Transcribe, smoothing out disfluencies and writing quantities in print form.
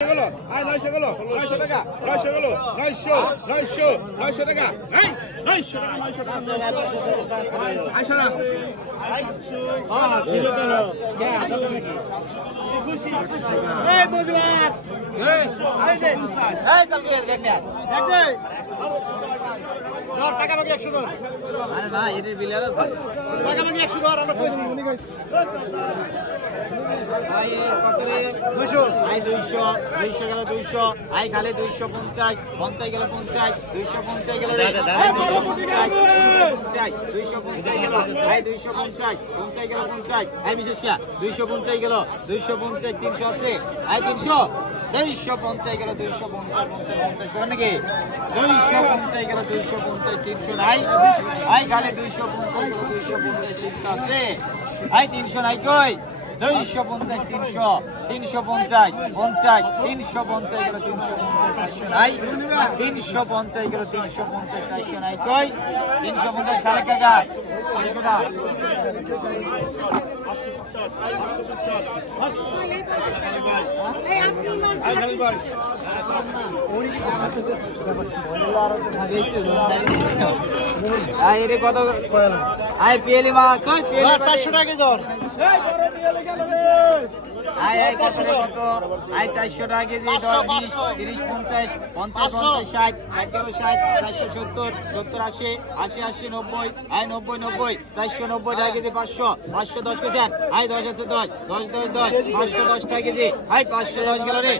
আয় 900 গেল 900 টাকা 900 গেল 900 টাকা এই 900 টাকা 900 টাকা আইসা না ছিল তো না কে আদত নাকি খুশি এই বুঝবার এই আই দে এই চল করে দেখ না দেখ দে ধর টাকা বাকি 100 ধর আরে না এর বিল আছে টাকা বাকি 100 ধর আমরা কইছি উনি কইছি আই কত রে 200 আই 200 200 গেল 200 আই খালি 250 50 গেল 50 250 গেল রে 250 গেল আই 250 50 গেল 50 আই বিশেষ কা 250 গেল 250 300 আছে আই 300 250 গেল 250 কোন নাকি 250 গেল 250 300 নাই আই খালি 250 300 আছে আই 300 নাই কই 250 300 350 50 350 গেল 350 নাই 350 গেল 350 400 নাই কই 350 কালে কাকা 300 টাকা আরে কত আই পিএলি মাছ 400 টাকা ধর এই বড় পিএলি গেল রে আই কত কত আই 400 টাকা কেজি 10 20 30 50 50 50 60 60 60 70 80 80 80 90 আই 90 90 490 টাকা কেজি 500 510 কেজি আই 10 আছে 10 10 10 10 510 টাকা কেজি আই 510 গেল রে